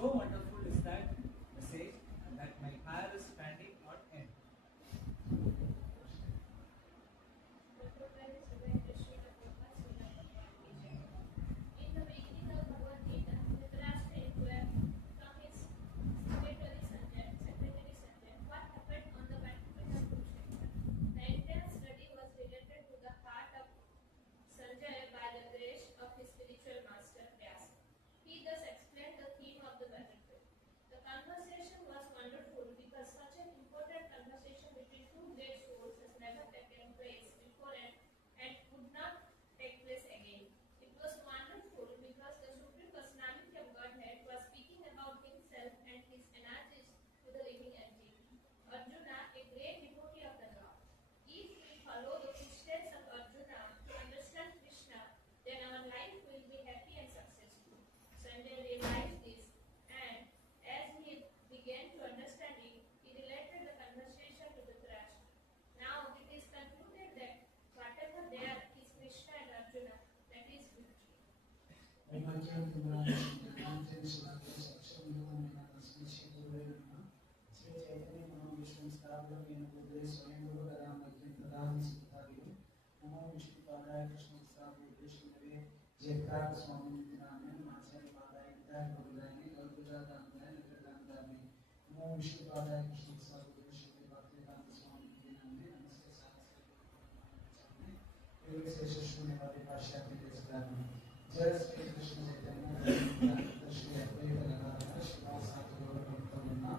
So wonderful is that message that my hair is standing on end. In the beginning of Bhagavad Gita, Dhritarashtra inquired from his secretary Sanjay what happened on the battlefield of Kurukshetra. The entire study was related to the heart of Sanjay by the grace of his spiritual master Vyasa. He thus explained the theme of the battlefield. The conversation was wonderful because such an important conversation between two great souls has never taken place before and would not take place again. It was wonderful because the Supreme Personality of Godhead was speaking about himself and his energies to the living entity. Arjuna, a great devotee of the Lord. If we follow the footsteps of Arjuna to understand Krishna, then our life will be happy and successful. Sanjay realized this, and as he began to understand it, he related the conversation to the Dhritarashtra. Now it is concluded that whatever there is Krishna and Arjuna, that is victory. Shri Chaitanya Mahavishnu स्थापना में बुद्धे स्वयं गुरु राम अग्नि प्रदान सिद्धारियो नमो विष्णु पादाय कृष्ण स्थापना विष्णुवे जयकार स्वामी नामे माचार्य पादाय विदाय गुरुदाय अद्भुता दानदाय नगरदानदाय नमो विष्णु पादाय कृष्ण स्थापना विष्णुवे भक्तिदान स्वामी नामे नमस्ते साक्षात योग से शिष्य वाले भाषा के देशदार जय श्री कृष्ण चैतन्य श्री अद्वैत गदाधर श्रीवासादि गौर भक्तवृंदा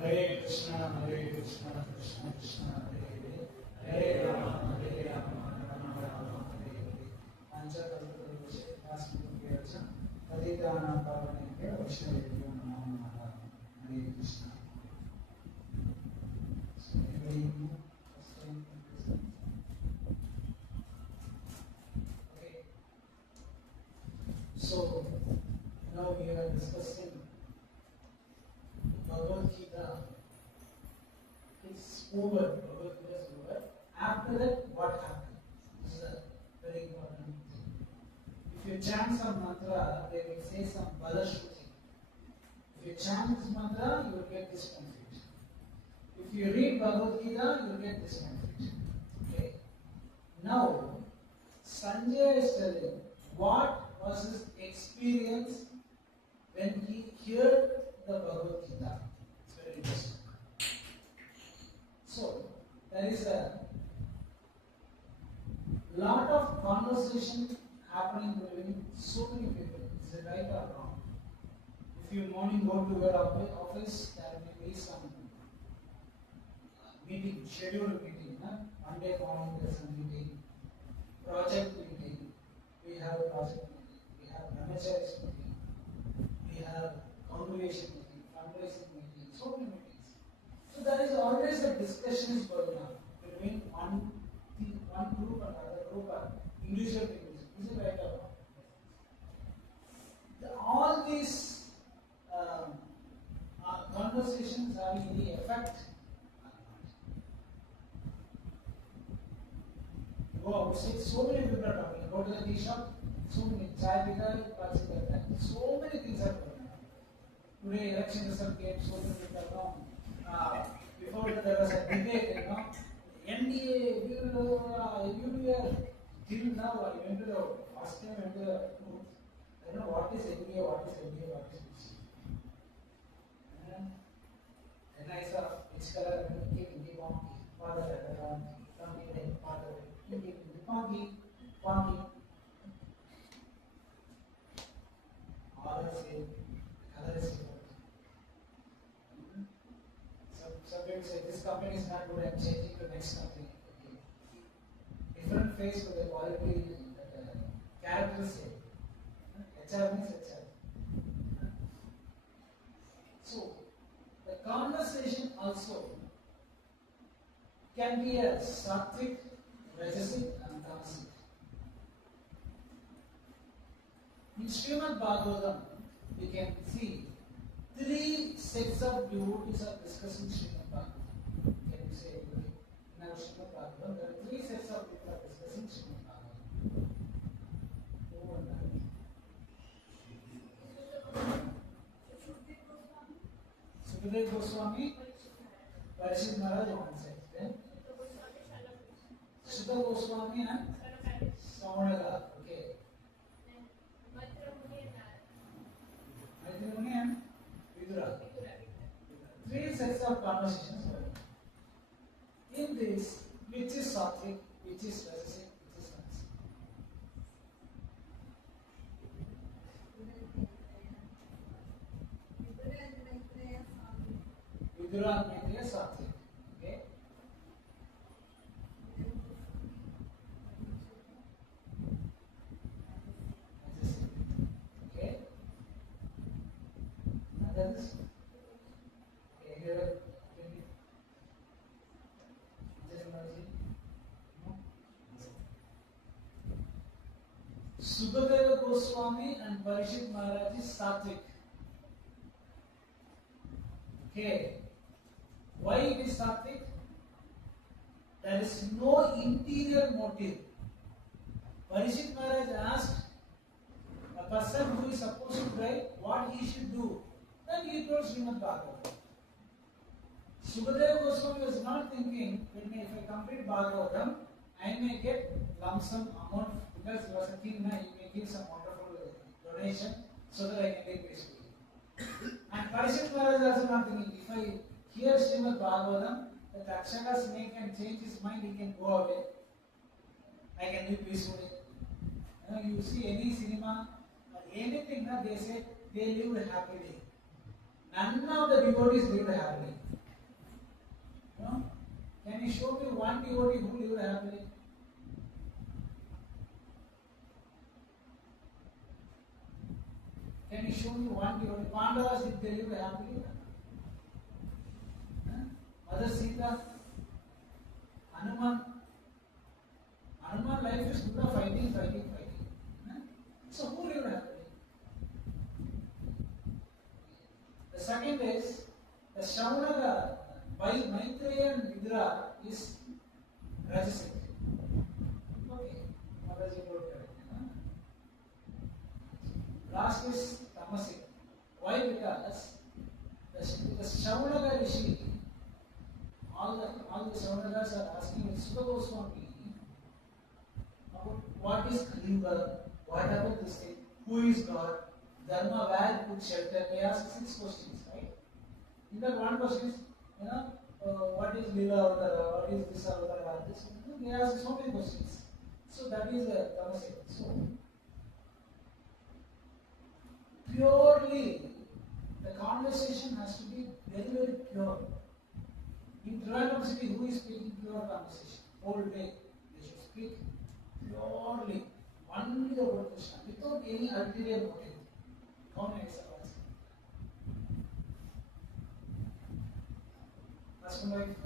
हरे कृष्णा कृष्ण कृष्ण हरे हरे हरे राम राम हरे हरे पंचकल्पतरुश्च दासमुखेर्च पतितानां पावनेभ्यो वैष्णवेभ्यो नमो नमः हरे Krishna So now we are discussing Bhagavad Gita. It's over. Bhagavad Gita is over. After that, what happened? This is a very important thing. If you chant some mantra, they will say some balashruti. If you chant this mantra, you will get this benefit. If you read Bhagavad Gita, you will get this benefit. Okay. Now, Sanjay is telling what was his experience when he heard the Bhagavad Gita. It's very interesting. So, there is a lot of conversation happening between so many people. Is it right or wrong? If you morning go to your office, there may be some meeting, scheduled meeting. Monday morning there is a meeting, project meeting. We have a project meeting. We have managers meeting, we have congregation meeting, fundraising meeting, so many meetings. So there is always a discussion going on between one group and another group or individual people. Is it right or wrong? All these conversations having any effect or not? Go outside, so many people are talking. Go to the tea shop, so many chai pita, so many things are going on. Today election result came, so many people are wrong. Before that there was a debate, NDA, UDA, till now I went to the first time went to the booth. I don't know what is NDA, what is NDA, what is this. And I saw which color keep on father, father, Pongi. All are same, color is different. Some people say this company is not good, I'm changing to next company. Okay. Different face with the quality, character same. HR means HR. So, the conversation also can be a sattvic, rajasic and tamasic. In Srimad Bhagavatam, we can see 3 sets of devotees are discussing Srimad Bhagavatam. Can you say everybody? In our Srimad Bhagavatam, there are 3 sets of people are discussing Srimad Bhagavatam. Who and that? Sukadeva Goswami, Parishit Maharaj on one side. Then Sukadeva Goswami and Saunaka. Okay. Maitri Muni and Vidura. 3 sets of conversations. In this, which is sattvic, which is rajasic, which is tamasic? Vidura and Maitreya sattvic. Okay. Rajasic. Okay. Others? Okay, here. Sukadeva Goswami and Parishit Maharaj is sattvic. Okay. Why it is sattvic? There is no interior motive. Parishit Maharaj asked a person who is supposed to drive what he should do. Then he told Srimad Bhagavatam. Sukadeva Goswami was not thinking, if I complete Bhagavatam, I may get lump sum amount because he was a king, he may give some wonderful donation so that I can take peacefully. And Parishit Maharaj also not thinking, if I hear Srimad Bhagavatam, the Rakshakas can change his mind, he can go away. I can live peacefully. You see any cinema or anything that they say they lived happily. None of the devotees lived happily. Can you show me one devotee who lived happily? Can you show me one devotee? Pandavas, did they live happily? Mother Sita, Hanuman life is full of fighting. So who lived happily? The second is the Shaunaka by Maitreya and Vidura is rajasic. Okay, Mataji wrote correct. Last is tamasic. Why? Because the Shaunaka Rishi, all the Shaunakas are asking Sukadeva Goswami about what is Kaliuga, what about this thing, who is God, Dharma, where put shelter. They ask 6 questions, right? In that one question is, what is Lila Avatara, what is this Avatara, this. They ask so many questions. So that is a tamasic. So purely, the conversation has to be very, very pure. In Trivandrum city, who is speaking pure conversation? Whole day, they should speak purely, only about Krishna, without any ulterior motive. How many examples? Husband, wife,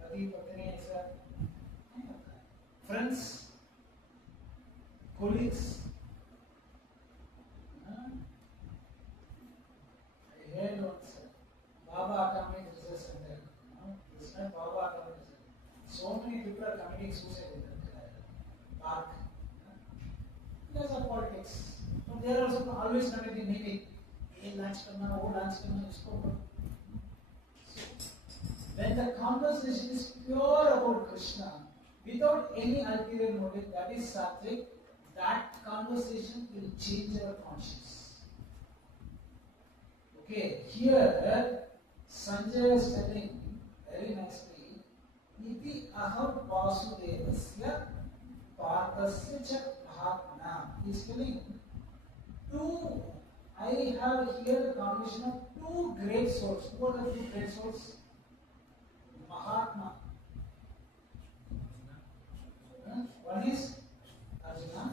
Pati, Patni, etc. Friends, colleagues. I heard once Baba Atomic Research Center. This time Baba Atomic Research. So many people are committing suicide in that park. Because of politics. But they are also always conducting meeting. Lunch karna, lunch karna, when the conversation is pure about Krishna, without any ulterior motive, that is sattvic, that conversation will change our conscience. Okay, here Sanjay is telling very nicely, Iti aham vasudevasya parthasya cha mahatmana. He is telling, I have here the combination of 2 great souls. Who are the 2 great souls? Mahatma. One is Arjuna.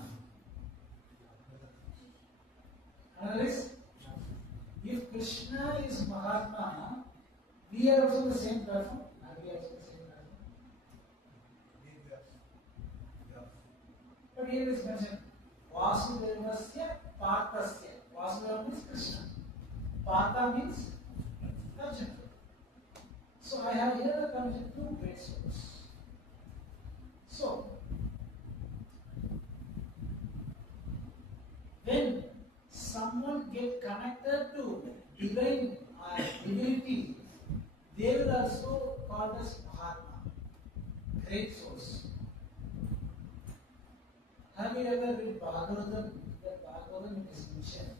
Another is, if Krishna is Mahatma, we are also the same platform. Are we also the same platform? But here is mentioned Vasudevasya Parthasya. Vasudeva means Krishna. Partha means Arjuna. So I have here the connection 2 great souls. So when someone get connected to divine divinity, they will also called as Mahatma, great souls. Have you ever read Bhagavatam? That Bhagavatam is mentioned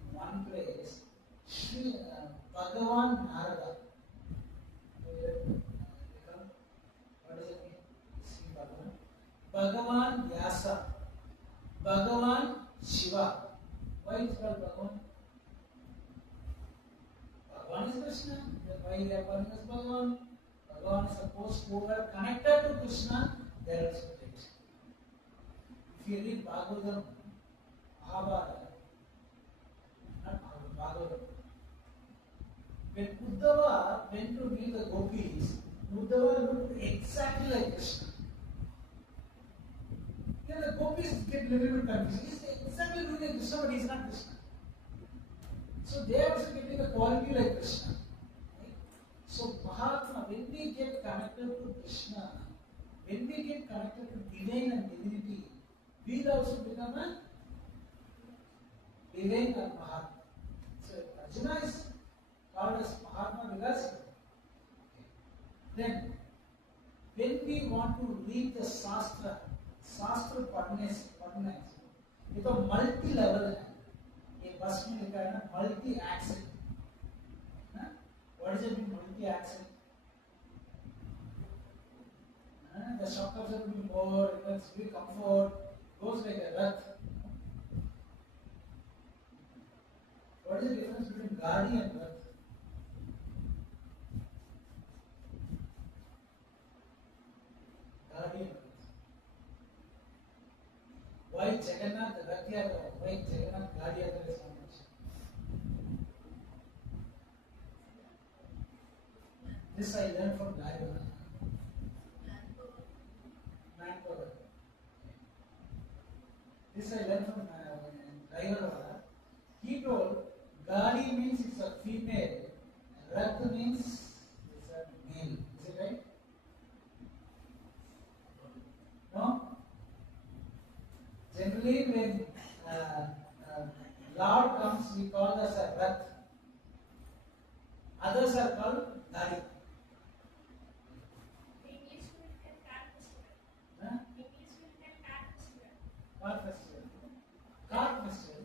in one place. Shri Bhagavan Narada. What does it mean? Sri Bhagavan. Bhagavan Vyasa. Bhagavan Shiva. Why is it called Bhagavan? Bhagavan is Krishna. Why they are calling us Bhagavan? Bhagavan is supposed to be connected to Krishna. They are also great. If you read Bhagavatam, Mahabharata, not Bhagavatam. When Uddhava went to meet the gopis, Uddhava looked exactly like Krishna. Then the gopis get a little bit confused. He's exactly looking like Krishna, but he's not Krishna. So they are also getting a quality like Krishna. Right? So Mahatma, when we get connected to Krishna, when we get connected to divine and divinity, we will also become a divine and Mahatma. So Arjuna is called as Mahatma because then when we want to read the Shastra partners, it's a multi-level. A bus में लिखा है ना multi-axle. What does it mean multi-axle? The shock absorber will be more, it will be comfort, goes like a rath. What is the difference between Gadi and rath? Gadi and rath. Why Jagannath Rath Yatra? Why Jagannath Gadi Yatra is not mentioned? This I learned from Rāma. Manpower. This I learned from Rāma. He told Gadi means it's a female, Rath means it's a male. Is it right? No? Generally, when Lord comes, we call as a Rath. Others are called Gadi. Car festival. Car festival.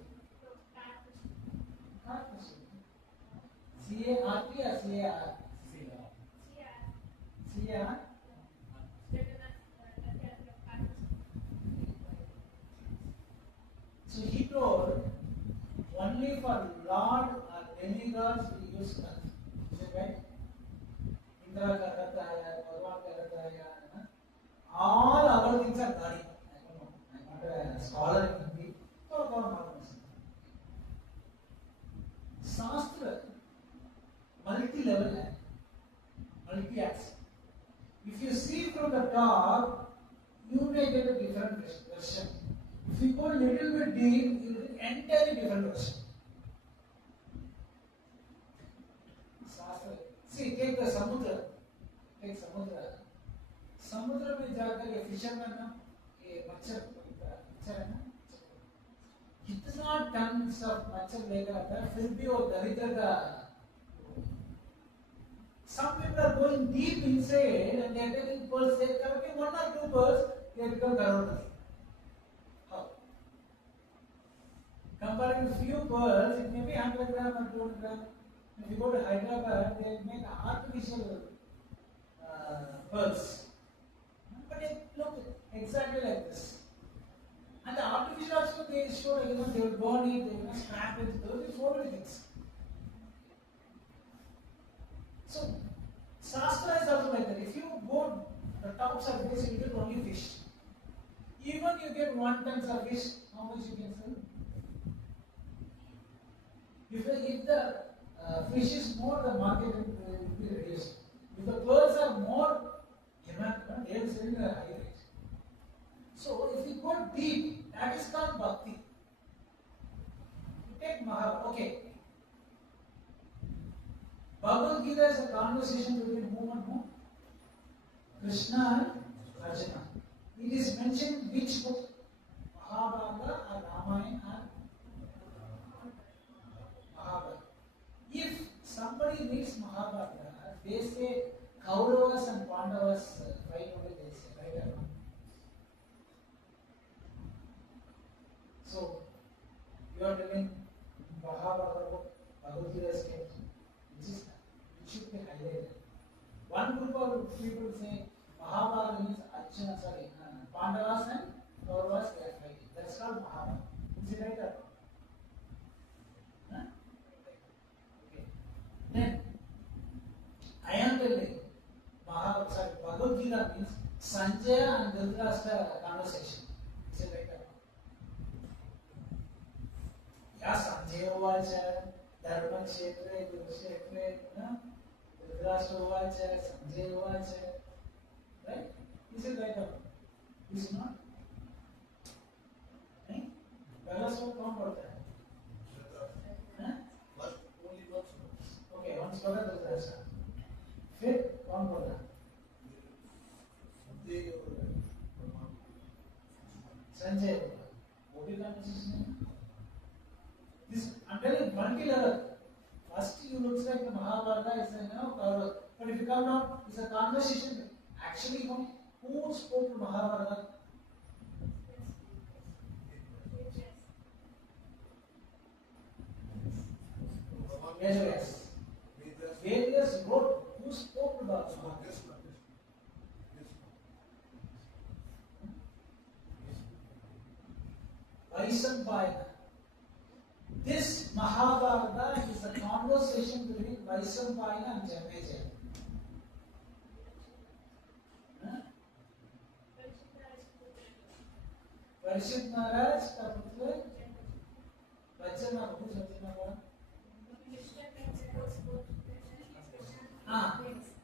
Car festival. C-A-R-T or C-A-R? C-A-R? So he told, only for Lord or demigods we use Rath. Is it right? Indra ka Rath aaya, Bhagavan ka Rath aaya. All our things are Gadi. I don't know. I'm not a scholar in Hindi. So I don't know. Shastra, multi-level, multi-axis. If you see from the top, you may get a different version. If you go a little bit deep, you will get an entirely different version. Shastra. See, take the Samudra. Take Samudra. Samudra में जाकर ये fisherman ना, ये मच्छर है ना, कितना tons of मच्छर लेकर आता है, फिर भी वो दरिद्र का. Some people are going deep inside and they are taking pearls. They are collecting 1 or 2 pearls, they become crorepati. How? Comparing with few pearls, it may be 100 gram or 200 gram. If you go to Hyderabad, they make artificial pearls. But they look exactly like this. And the artificial also they show, they will burn it, they will scrap it, those are so many things. So, Shastra is also like that. If you go the top surface, you get only fish. Even you get 1 ton of fish, how much you can sell? If the fish is more, the market will be reduced. If the pearls are more, they will sell at a high rate. So, if you go deep, that is called bhakti. You take Mahabharata, okay. Bhagavad Gita is a conversation between whom and whom? Krishna and Arjuna. It is mentioned which book? Mahabharata or Ramayana or everybody reads Mahabharata, they say Kauravas and Pandavas fight only, they say, right or not? So, you are telling Mahabharata, Bhagavad Gita state, which should be highlighted. One group of people say Mahabharata means Arjuna, Pandavas and Kauravas, they are fighting. That's called Mahabharata. Is it right or not? Huh? Okay. Then, I am telling Bhagavad Gita means Sanjaya and Dhritarashtra conversation. Is it right or not? Yeah, Sanjaya Uvacha, Dharma Kshetre, Kurukshetre, Dhritarashtra Uvacha, Sanjaya Uvacha. Right? Is it right or not? Is it not? नहीं? पहला श्लोक कौन पढ़ता है? Okay, one श्लोक है ऐसा. फिर कौन पढ़ता है? संजय. वो भी conversation है. This I'm telling multi-level. First, you looks like the Mahabharata is a but if you come down, it's a conversation. Actually, who spoke to Mahabharata? Yes. Various wrote. Who spoke about Mahabharata? Vaisambhayana. This Mahabharata is a conversation between Vaisambhayana and Janmeja. Parishit Maharaj का पुत्र बच्चन आप कुछ बच्चन आप हाँ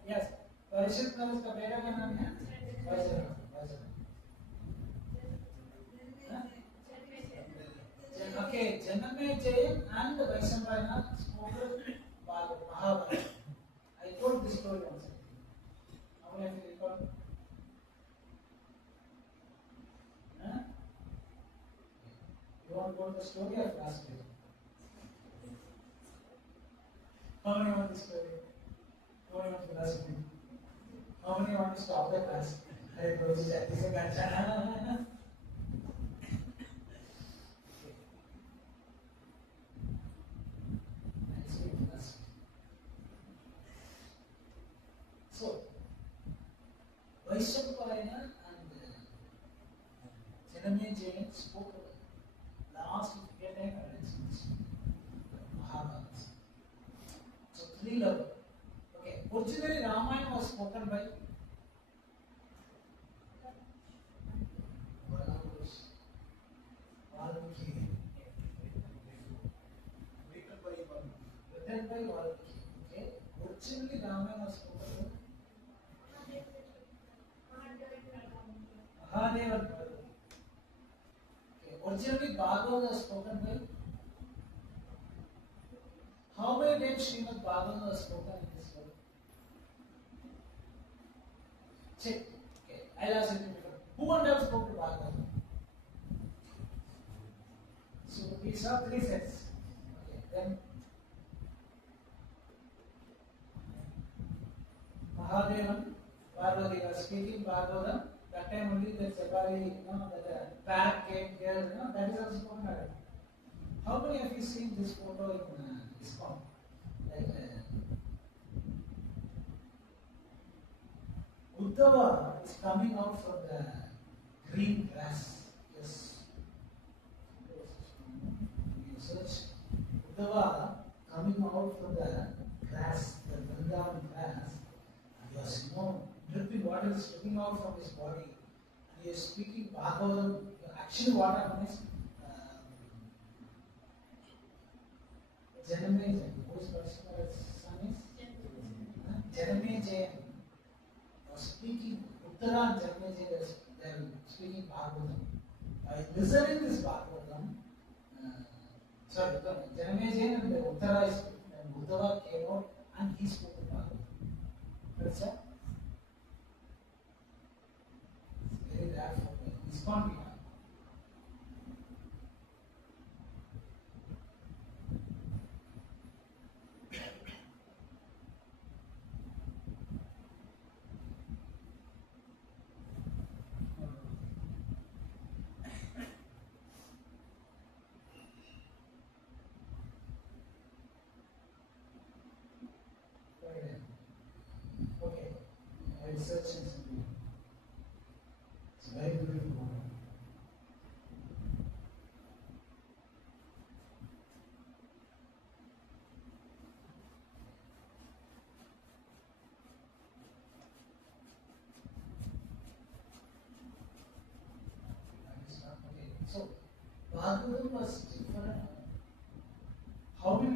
yes Parishit Maharaj का बेटा का नाम है Bachchan okay Janmeja and Vaisambhayana spoke about Mahabharata. I told this story once. How many of you recall? You want to go to the story of last week? How many want the story? How many want philosophy? How many want to stop the class? Hey, Prabhu, this is a gotcha. So, Vaisambhayana and Janmeja spoke last weekend Mahabharata. So, 3 levels. Okay, originally Ramayana was spoken by Valmiki. Written by Valmiki. Okay, originally Ramayana was spoken by Mahadeva. Okay, originally Bhagavad was spoken by. How many times Srimad Bhagavad was spoken in this world? Check. Okay, I'll ask you different. Who would have spoken to Bhagavad? So we saw 3 sets. Okay, then Mahadevan, Parvati was speaking Bhagavatam. That time only the Chapali, that back came here, that is also spoken about. How many of you seen this photo in ISKCON? Like Uddhava is coming out from the green grass. Yes. You search Uddhava coming out from the grass, the Vrindavan grass. And he was dripping water is dripping out from his body. And he is speaking Bhagavatam. Actually, what happened is Janmeja, whose personal son is? Janmeja was speaking, Uttara and Janmeja were speaking Bhagavatam. By listening this Bhagavatam, Janmeja and Uttara is speaking, and Uddhava came out and he spoke Bhagavatam. That's it. It's very rare for me. It's not me.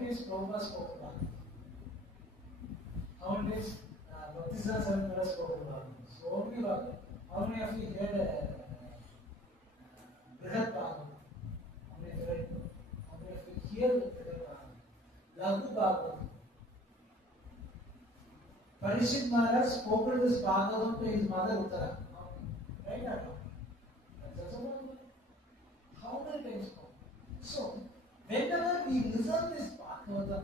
times Prabhupada spoke about it? How many times Bhaktisiddhanta Saraswati spoke about it? So only about it. How many of you heard Brihat Bhagavatam? How many of you heard? How many of you hear the Brihat Bhagavatam? Laghu Bhagavatam. Parishit Maharaj spoke this Bhagavatam to his mother Uttara. Right or not? That's also Bhagavatam. How many times spoke? So, whenever we listen this Bhagavatam,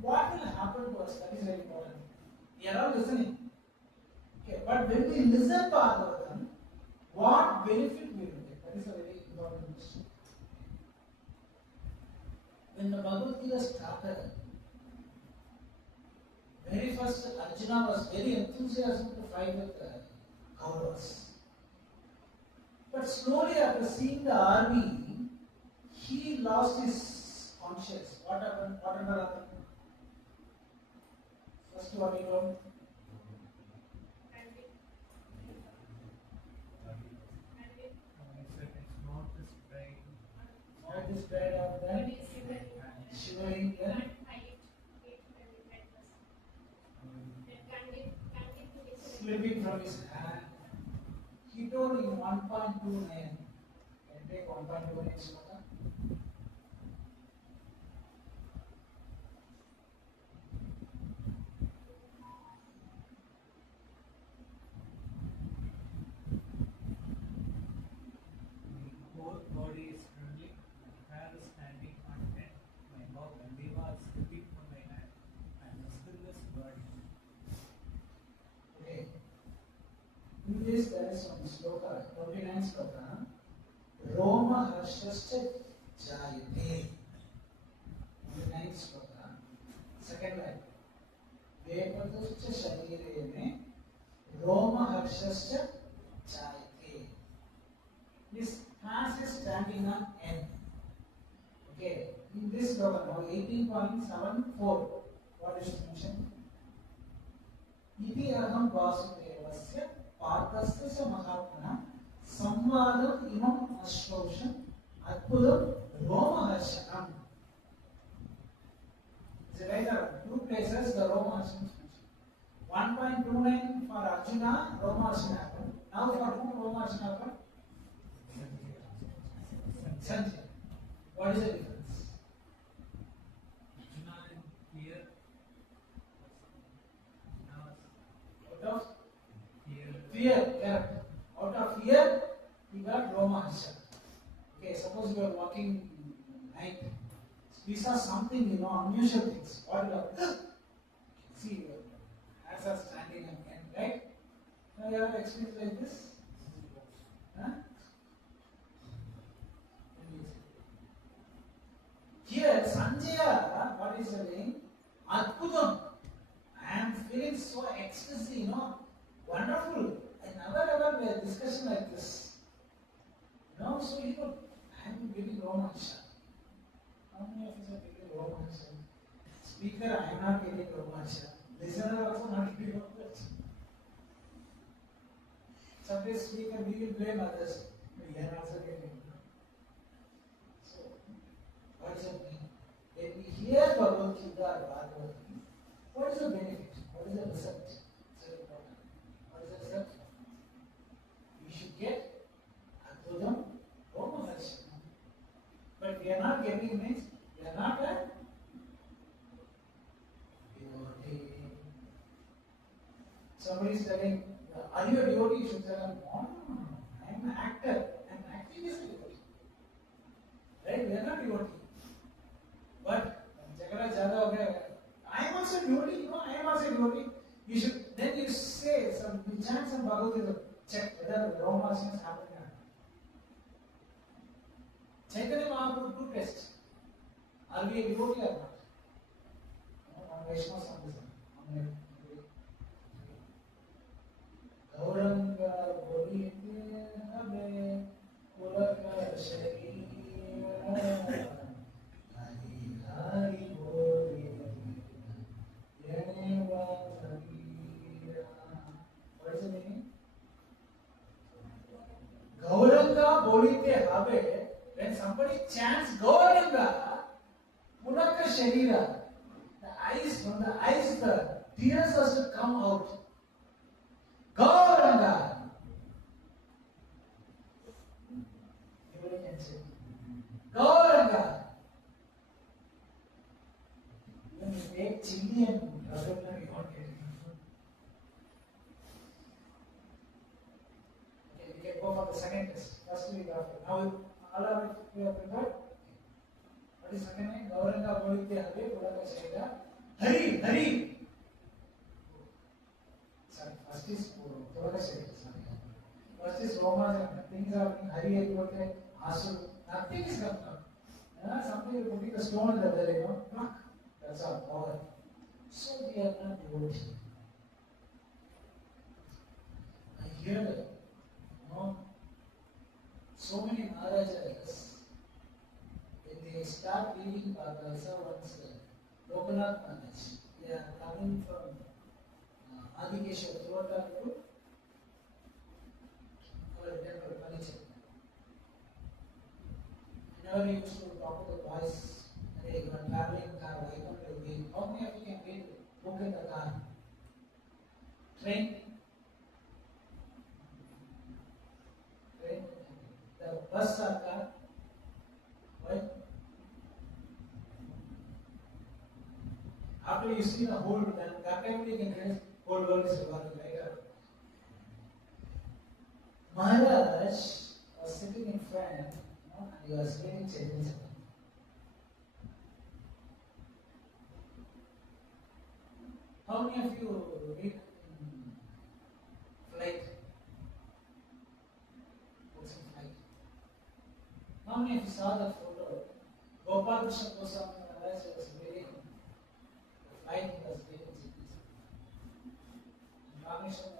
what will happen to us? That is very important. We are all listening. Okay, but when we listen Bhagavatam, what benefit we will get? That is a very important question. When the Bhagavad Gita started, very first Arjuna was very enthusiastic to fight with the Kauravas. But slowly after seeing the army, he lost his conscience. What happened? Whatever happened? First what he told? Not this bread of them, shivering them. Slipping from his hand. He told in 1.29. Can you take 1.29 sloka? The whole body is trembling, my hair is standing on end, my mouth and diva is slipping from my hand, and the stillness burning. Okay. In this there is one sloka, 29 sloka. Rāma harshascha jayate. 29 sloka. Second line. Vepatuscha sharirene Rāma harshascha jayate. This class is standing on N. Okay. In this sloka now 18.74. What is mentioned? इति अहं वासुदेवस्य पार्थस्य च महात्मना संवादम् इमम् अश्लोषम् अद्भुतं रोमहर्षणम्. Is it right? Two places the romaharshana is mentioned. 1.29 for Arjuna, romaharshana happened. Now for whom romaharshana happened? Sanjay. What is the difference? Arjuna in fear, Out of fear, fear, correct. Out of fear, he got romaharshana. Okay, suppose you are walking night. We saw something, unusual things. What you are? See, your hands are standing again, right? Now you have experience like this? Huh? Here, Sanjaya, what is the name? Adbhutam. I am feeling so ecstasy, wonderful. I never ever had a discussion like this. So I am getting romaharshana. How many of us are getting romaharshana? Speaker, I am not getting romaharshana. Listener also not getting romaharshana. Sometimes speaker, we will blame others. We are also getting. So, what does it mean? When we hear Bhagavad Gita or Bhagavatam, what is the benefit? What is the result? It's very important. What is the result? We should get Adbhutam romaharshana. But we are not getting means we are not a devotee. Somebody is telling, are you a devotee? You should tell them, no, I am an actor. I am acting as a devotee. Right? We are not devotee. But Jagara Jada ho gaya. I am also a devotee, I am also a devotee. You should, then you say, you chant some Bhagavad Gita, check whether the romaharshana is happening or not. Chaitanya Mahaprabhu do test. Are we a devotee or not? On Vaishnava Sambhasa. Gauranga Bolite Habe Kulaka Sharira Hari Hari Bolite Yaneva Harira. What is the meaning? Gauranga Bolite Habe. When somebody chants Gauranga, Punaka Sharira. The eyes, from the eyes, the tears has to come out. Gauranga. Everybody can say. Gauranga. When you take chili and rasgulla, you won't get it. Okay, we can go for the second test. First we got it. Now, all of you are prepared? What is second name? Gauranga Bolite Hari, Puraka Shaida. Hari, Hari. Sorry, first is Puraka Shaida. First is Roma, things are happening. Hari, Hari, Asu. Nothing is coming out. Something is putting the stone in the well, knock. That's our power. So we are not devoted. I hear, so many Maharajas, when they start reading Bhagavata, once Lokanath Maharaj, they are coming from Adikeshwar throughout our temple, Panichak. Whenever we used to talk to the boys, they were traveling car, why don't you wait? How many of you can wait? Book in the car. Train. The bus or car. Why? After you see the whole, that time you can realize whole world is revolving, right? Maharaj was sitting in front, and he was reading JPS. How many of you read in flight? Books in flight. How many of you saw that photo? Gopal Krishna Goswami Maharaj was reading the flight, he was reading JPS. Rameshwar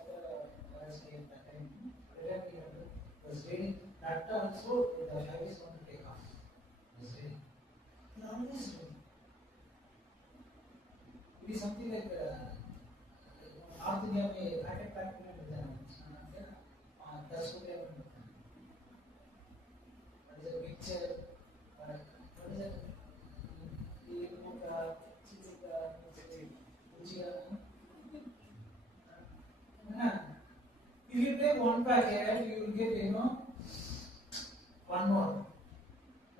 Maharaj at that time, he was reading. That also, the flight is going to take off. He was reading. He always reading. It is something like North India में packet में मिलता है, क्या 10 रुपये में मिलता है. What is a picture? What is it? लीमू का, चीज़ का, भुजिया, है ना? If you take one packet, you will get one more,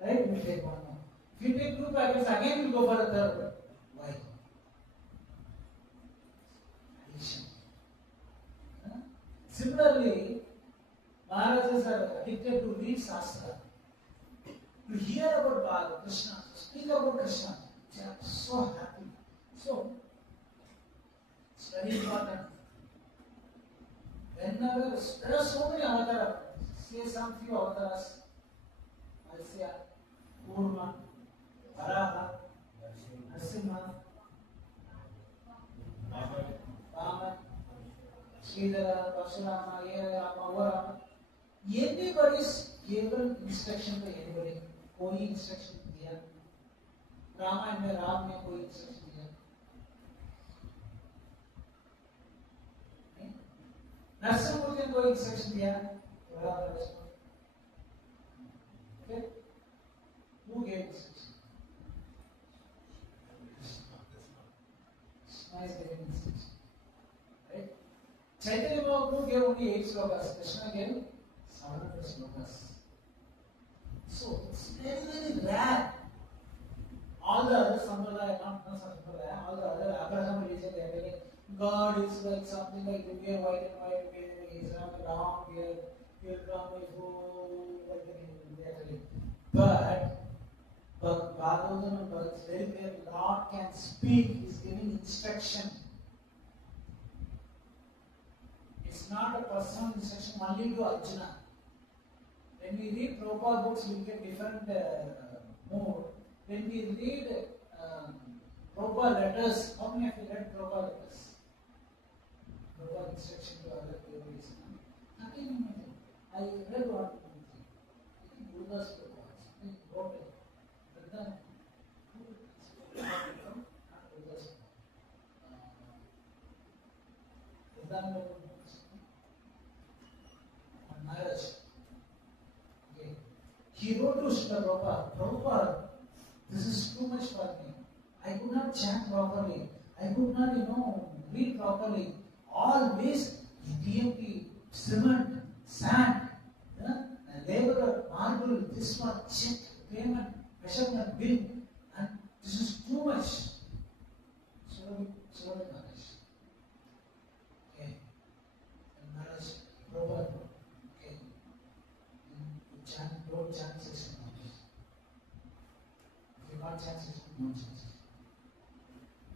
right? You will take one more. If you take 2 packets, again you will go for a third. Why? Similarly, Maharajas are addicted to read Shastra, to hear about Krishna, to speak about Krishna. They are so happy. So, it's very important. Whenever there are so many avatars, say some few avatars. I say Kurma, Varaha, Narasimha, Rāma, Sridhara, Parshurama, Rāma, Rāma. Anybody's given instruction to anybody. कोई instruction दिया. रामायण में राम ने कोई instruction दिया. नरसिंहमूर्ति ने कोई instruction दिया. Okay? Who gave instruction? Krishna is giving instruction. Right? Chaitanya Mahaprabhu gave only 8 slokas. Krishna gave 700 slokas. So it's very, very rare. All the other sampradaya, not sampradaya, all the other Abraham religion, they are telling God is like something like we are white and white, he is not round, he will come with who, like they are telling. But Bhagavatam and Bhagavad is very clear, Lord can speak, he is giving instruction. It's not a personal instruction only to Arjuna. When we read Prabhupada books, we get different mood. When we read Prabhupada letters, how many of you read Prabhupada letters? Prabhupada instruction to other people is nothing. I read one thing. I think Buddha's Prabhupada. I think wrote it. But then, not Buddha's Prabhupada. Maharaj. He wrote to Srila Prabhupada, Prabhupada, this is too much for me. I could not chant properly. I could not, read properly. Always DMP, cement, sand, labor, marble, this one, check, payment, measurement, bill, and this is too much. Slowly, manage. Okay. And manage proper. Okay. You chant, don't chant 16 hours. If you can't chant 16, don't chant 16.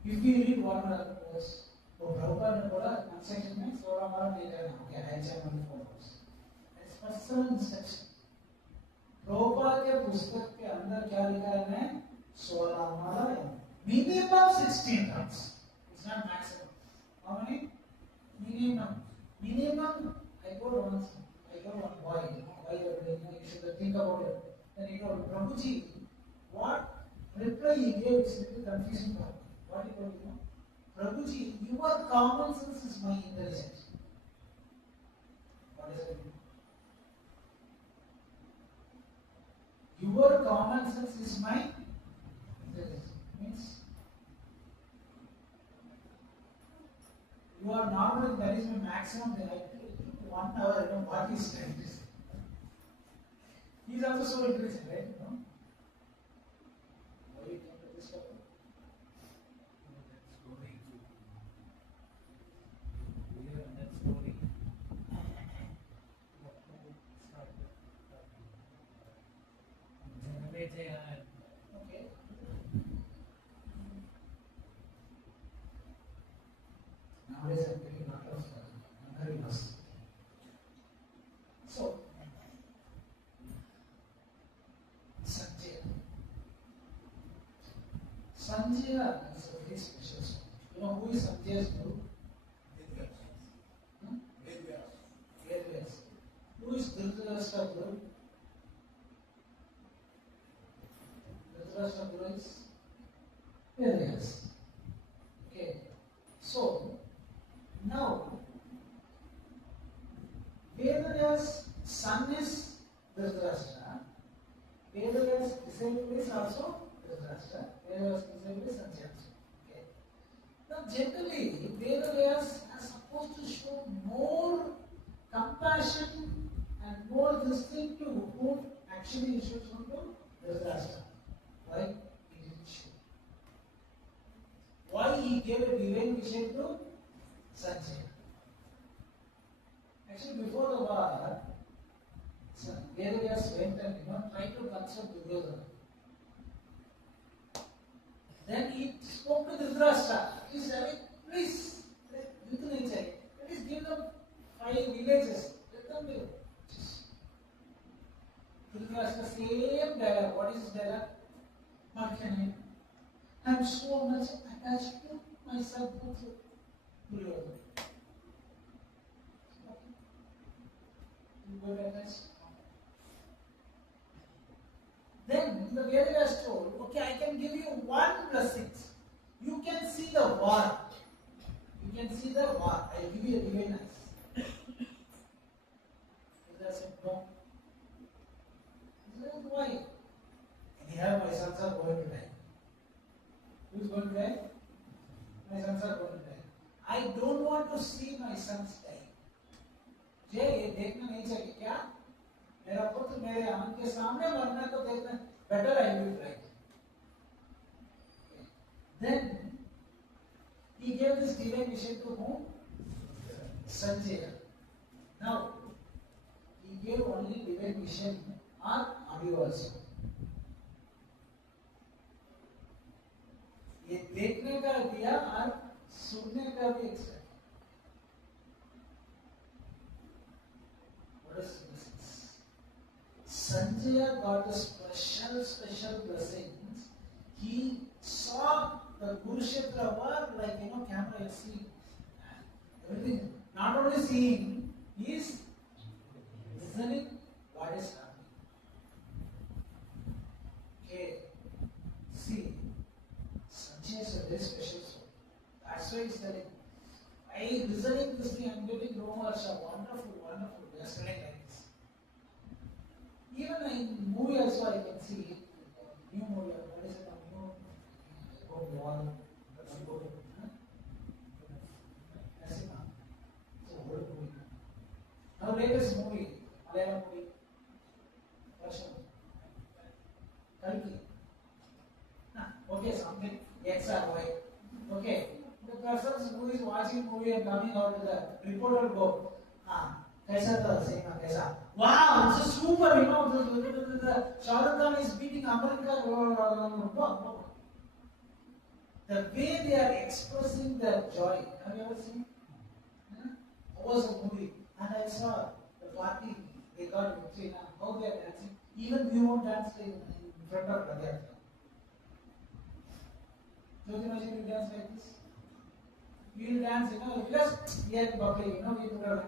If we read one verse, तो Prabhupada ने बोला concession में 16 बार नहीं रहना, okay, I chant only 4 hours. It's personal instruction. Prabhupada के पुस्तक के अंदर क्या लिखा है? 16 बार, minimum 16 hours. It's not maximum. How many? Minimum. I got one boy. Why you should think about it. Then he told Prabhuji, what reply he gave is a little confusing for me. What he told you? Prabhuji, your common sense is my intelligence. What does it mean? Your common sense is my intelligence. Means you are normally, that is my maximum. Then I took 1 hour. I don't know what he's trying to say. He is also so intelligent, right? No? Why you came to this topic? Okay. Nowadays I'm getting a lot of very lost. So, Sanjaya is a very special song. You know who is Sanjaya's guru? JPS. Who is Dhritarashtra guru? Dhritarashtra guru is JPS. Okay. So, now, Veda's son is Dhritarashtra. Veda's disciple is also Dhritarashtra. Veda's disciple is Sanjaya. Okay. Now, generally, Vedas are supposed to show more compassion and more this thing to whom actually he should show to Dhritarashtra. Why? He didn't show. Why he gave a divine vision to Sanjaya? Actually, before the war, Vedas went and tried to consult Duryodhana. Then he spoke to Dhritarashtra. He said, please, please give them 5 villages. Let them live. Dhritarashtra, same dialogue. What is his dialogue? Markandeya, I am so much attached to myself to Duryodhana. You got attached? Then the Vedas told, okay, I can give you 1 blessing. You can see the war. You can see the war. I will give you a divine eyes. Vedas said, no. He said, why? Anyhow, my sons are going to die. Who is going to die? My sons are going to die. I don't want to see my sons die. जय ये देखना नहीं चाहिए क्या? मेरा पुत्र मेरे आंख के सामने मरना तो देखना better I will try. Then he gave this divine vision to whom? Sanjaya. Now he gave only divine vision or audio also. ये देखने का दिया और सुनने का भी extra. What is this? Sanjaya got a special blessings. He saw the Kurukshetra war like camera you see everything. Not only seeing, he is listening what is happening. Okay, see, Sanjaya is a very special soul. That's why he's telling. I listening this thing, I'm getting Rāma. Wonderful, wonderful. Yesterday like this. Even in movie also I can see new movie. What is it? New okay, something X or Y. Okay, the person who is watching movie and coming out with the report will go, kaisa tha cinema kaisa? Wow, it's a super, the Shah Rukh Khan is beating America. The way they are expressing their joy. Have you ever seen? I was a movie and I saw the party, they got victory now. How they are dancing. Even we won't dance in front of Radha. Don't you imagine you dance like this? We will dance, just here in public, we put our.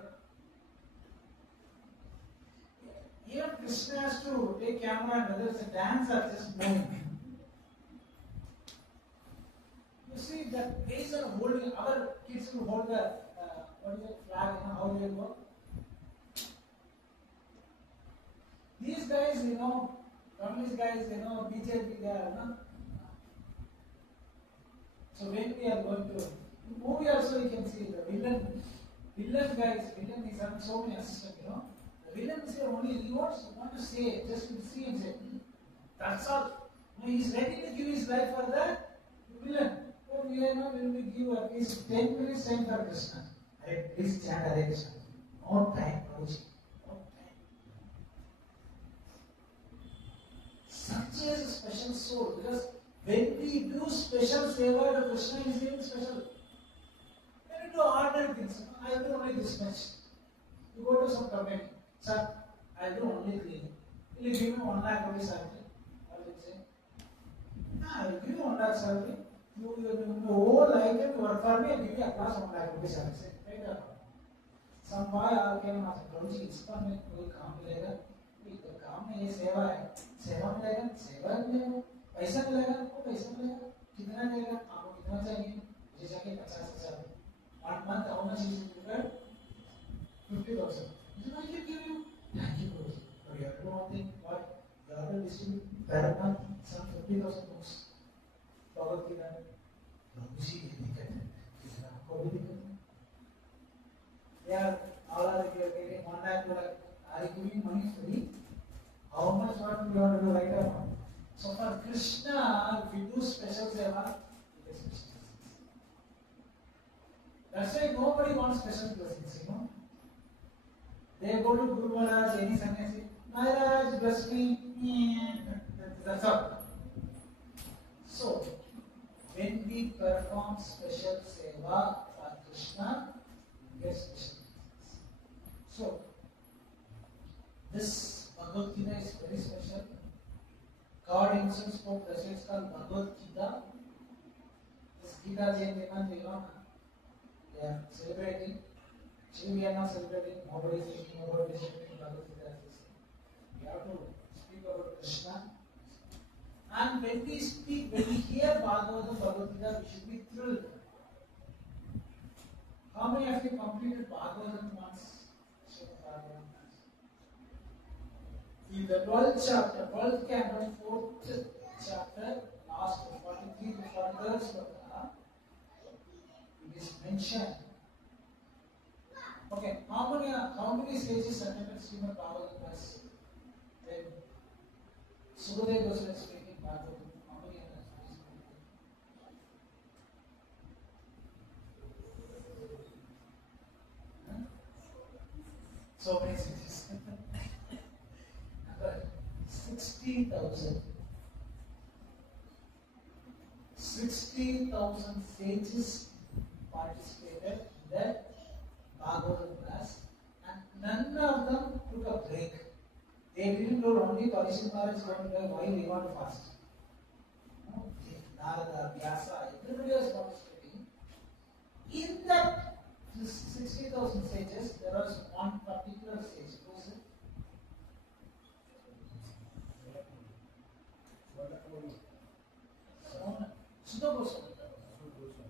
Even Krishna has to take camera and whether it's a dance or just moving. You see that ways are holding, our kids will hold the flag, how they go. These guys, communist guys, BJP, they are, So when we are going to, in movie also you can see the villain guys, villain is having so many assistants, The villain is here only, he want to say, just to see and say, that's all. He is ready to give his life for the villain. But we are not going to give at least 10 minutes time for Krishna. Please chant Hare Krishna. No time, Prabhuji. No time. Such is a special soul because when we do special seva to Krishna, he is even special. When we do ordinary things, I will do only this much. You go to some company, sir, I will do only cleaning. Will you give me 1 lakh rupees salary? What will you say? I will give you 1 lakh salary. You whole item you work for me, I give you a class 1 lakh rupees salary. Right or not? Some boy came and asked, Prabhuji, इसका में कोई काम मिलेगा? तो काम में ये सेवा है, सेवा मिलेगा, सेवा मिलेगा, पैसा मिलेगा, आपको पैसा मिलेगा, कितना मिलेगा, आपको कितना चाहिए, मुझे चाहिए 50,000. 1 month, how much is it required? 50,000. I can give you. Thank you, Prabhuji. But you have to do one thing. What? You have to distribute per month some 50,000 books. Bhagavad Gita. Prabhuji, ये दिक्कत है. कितना आपको भी दिक्कत है? They are all are getting 1 lakh, 2 lakh. Are you giving money free? How much work you want to do right now? So for Krishna, if we do special seva, it is special. That's why nobody wants special blessings, They go to Guru Maharaj, any sannyasi, Maharaj, bless me. That's all. So, when we perform special seva for Krishna, we get special blessings. So, this Bhagavad Gita is very special. God himself spoke, that's why it's called Bhagavad Gita. This Gita Jayanti month, they are celebrating. Actually, we are not celebrating, nobody is thinking about distributing Bhagavad Gita. We have to speak about Krishna. And when we speak, when we hear Bhagavad Gita, we should be thrilled. How many of you completed Bhagavad once? In the 12th chapter, 12th canto, 4th chapter, last 43 to 43rd sloka, it is mentioned. Okay, how many sages attended Srimad Bhagavatam? Then Sukadeva Goswami speaking Bhagavatam. How many attended? So many sages. 60,000. 60,000 sages participated in the Bhagavatam class, and none of them took a break. They didn't know only Parishit Maharaj is going to tell why we want to fast. Narada, Vyasa, everybody was participating. In that 60,000 sages, there was one particular sage. Who is it?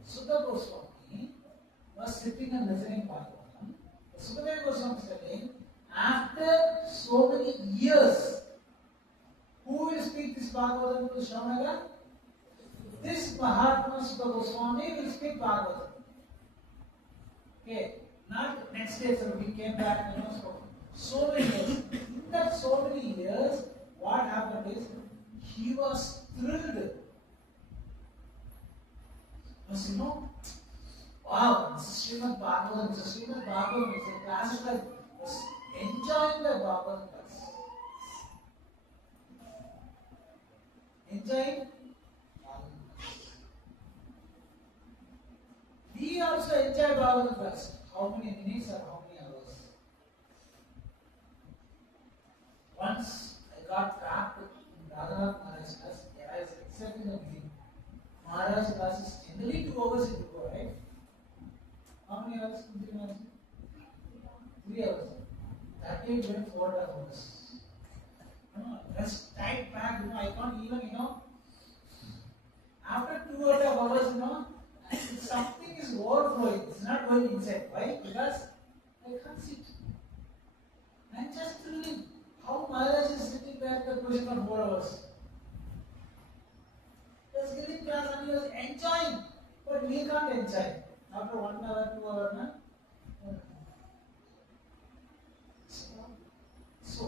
Sudha Goswami was sitting and listening Bhagavatam. Sukadeva Goswami is telling, after so many years, who will speak this Bhagavatam to Shravanaga? This Mahatma Sudha Goswami will speak Bhagavatam. Okay, not next day, so we came back, so many years. In that so many years, what happened is, he was thrilled Because wow, this is Srimad Bhagavatam. So Srimad Bhagavatam is a class that was enjoying the Bhagavatam class. Enjoying Bhagavatam class. We also enjoy Bhagavatam class. How many minutes or how many hours? Once I got trapped in Radhanath Maharaj class, I was accepting the meeting. Maharaj class is generally 2 hours you go, right? How many hours did you imagine? 3 hours. That day went 4 hours. Just tight back, I can't even, after 2 hours, something is overflowing. It's not going inside. Why? Because I can't sit. I'm just thinking how Maharaj is sitting there at the position of 4 hours. He was giving class and he was enjoying, but we can't enjoy. After 1 hour, 2 hours, so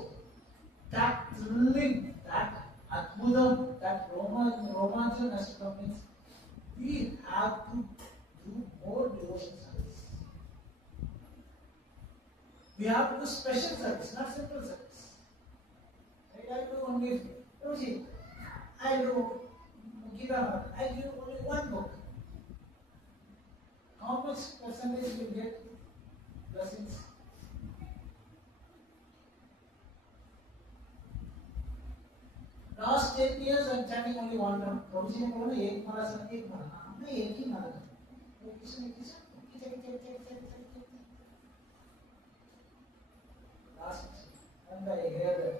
that thrilling, that adbudam, that romancham has to come means we have to do more devotion service. We have to do special service, not simple service. Right? I do only, I do Gita, I give only one book. How much percentage will get blessings? Last 10 years I am chanting only one term. Prabhu ji ne bola ek mara sa ek mara. हमने एक ही मारा. Last and I hear that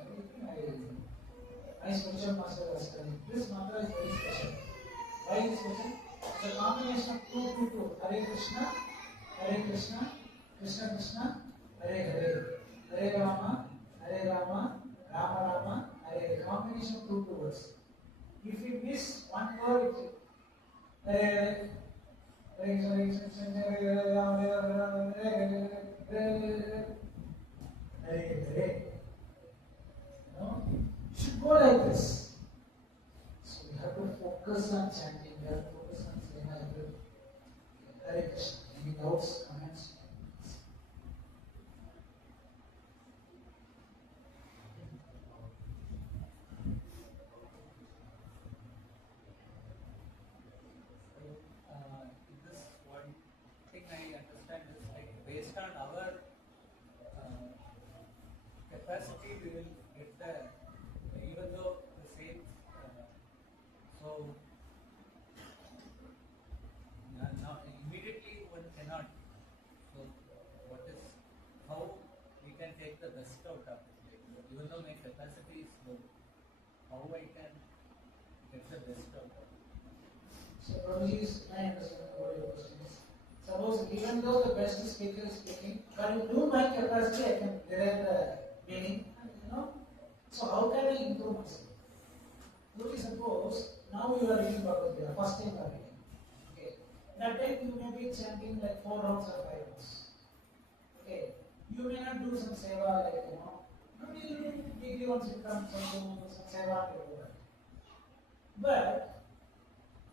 my spiritual master was telling this mantra is very special. Why is it special? It's a combination of two. Hare Krishna, Krishna Krishna, Hare Hare. Hare Rāma, Rāma Rāma, Hare. Combination of two words. If you miss one word, Hare should go like this. So we have to focus on chanting, we have to focus on saying Hare Krishna. Any doubts, comments? This one thing I understand is like based on our capacity, we will get the even though the same. So now immediately one cannot. So what is how we can take the best out of it? Even though my capacity is low, how I can get the best out of it? So Prabhuji, I understand what your question is. Suppose even though the best speaker is speaking, but in my capacity I can derive the meaning, So how can I improve myself? Prabhuji, suppose now you are reading Bhagavad Gita, first time you are reading. Okay. That time you may be chanting like 4 rounds or 5 rounds. Okay. You may not do some seva like maybe you do weekly once you come some seva and do that. But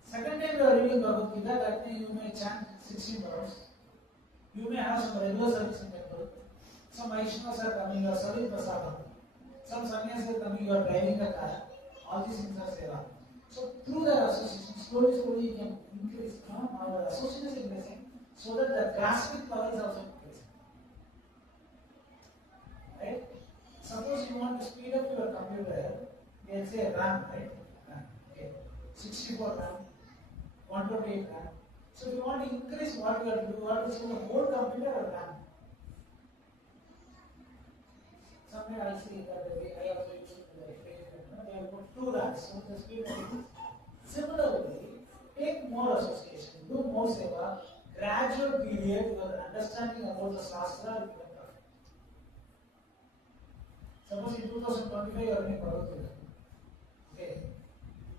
second time you are reading Bhagavad Gita, that time you may chant 16 rounds. You may have some regular service in temple. Some Vaishnavas are coming, you are serving prasadam. Some sannyas are coming, you are driving a car. All these things are seva. So through the association, slowly you can increase. Our association is increasing, so that the grasping power is also increasing. Right? Suppose you want to speed up your computer, you say RAM, right? RAM. Okay. 64 RAM, 128 RAM. So if you want to increase what you have to do, you have to say the whole computer or RAM. Somewhere I see that I also use they have put 2 RAMs, so the speed increases. Similarly, take more association, do more seva, gradual period, your understanding about the Shastra will become perfect. Suppose in 2025 you are reading Bhagavad Gita. Okay.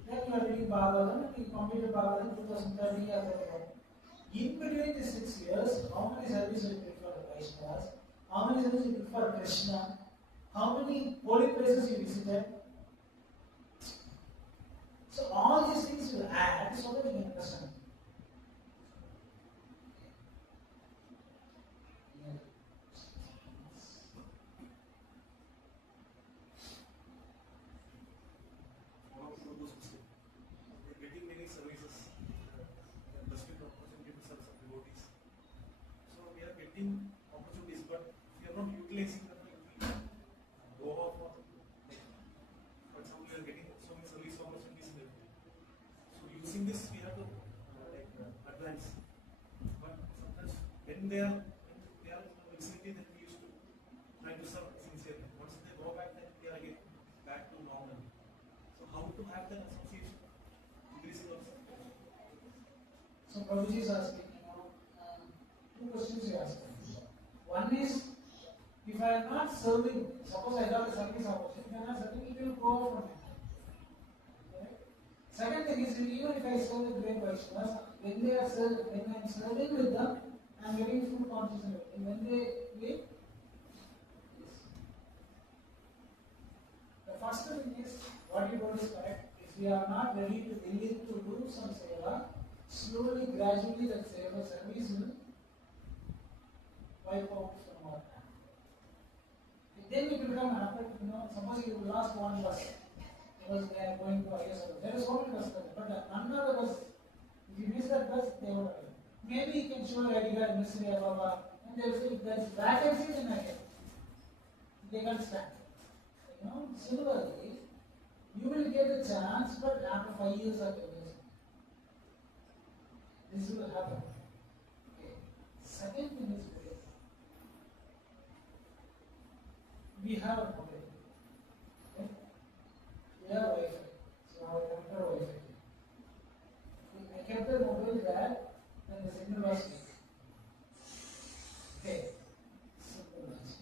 Then you are reading Bhagavatam and you completed Bhagavatam 2030 or 31. In between these 6 years, how many services you did for the Vaishnavas? How many services you did for Krishna? How many holy places you visited? So all these things will add so that you can understand. this we have to advance. But sometimes when they are in the vicinity, then we used to try to serve sincerely. Once they go back, then they are again back to normal. So how to have that association increasing also? So Prabhuji is asking, two questions he asked. One is, if I am not serving, suppose I got a service opportunity, if I am not serving, it will go off from me. Okay? Second thing is, even if I serve with great Vaishnavas, when I am serving with them, I am getting full consciousness. And when they leave, yes. The first thing is, what you told is correct. If we are not willing to do some seva, slowly, gradually, that seva service will wipe out from our time. Then it will become an effect, suppose you lost one bus because they are going to ISO. There is only bus, but another bus, if you miss that bus, they will arrive. Maybe you can show ID card, Mr. Baba, and they will say, if there is vacancy, then I can. They can stand. Similarly, you will get a chance, but after 5 years or 10 years, this will happen. Okay. Second thing is, we have a mobile. Okay? We have Wi-Fi. So I kept our Wi-Fi. I kept the mobile there and the signal was weak. Okay. Simple logic.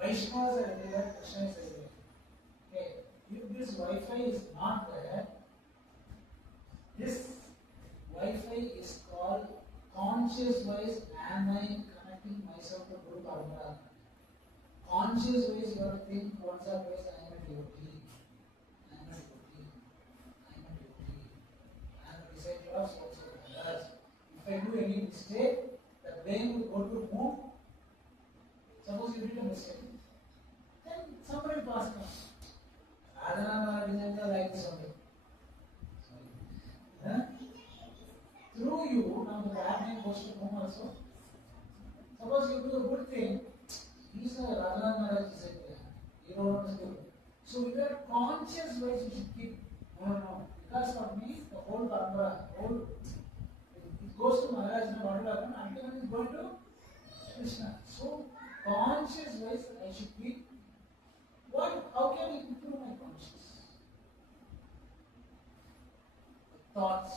Vaishnavas are everywhere, Krishna is everywhere. Okay. If this Wi-Fi is not there, this Wi-Fi is called conscious wise, am I connecting myself to Guru Parampara? Conscious ways you have to think once or twice, I am a devotee, I am a devotee, I am a devotee, I am a disciple of so. If I do any mistake, the brain will go to whom? Suppose you did a mistake, then somebody will pass on. Radharama didn't like this only. Through you, now the bad name goes to whom also? Suppose you do a good thing, these are Radha Maharaj said, you don't want to do it. So we are conscious ways we should keep. No. Because for me, the whole parampara, it goes to Maharaj and what will happen? Ultimately it is going to Krishna. So conscious ways I should keep. How can I improve my conscience? Thoughts.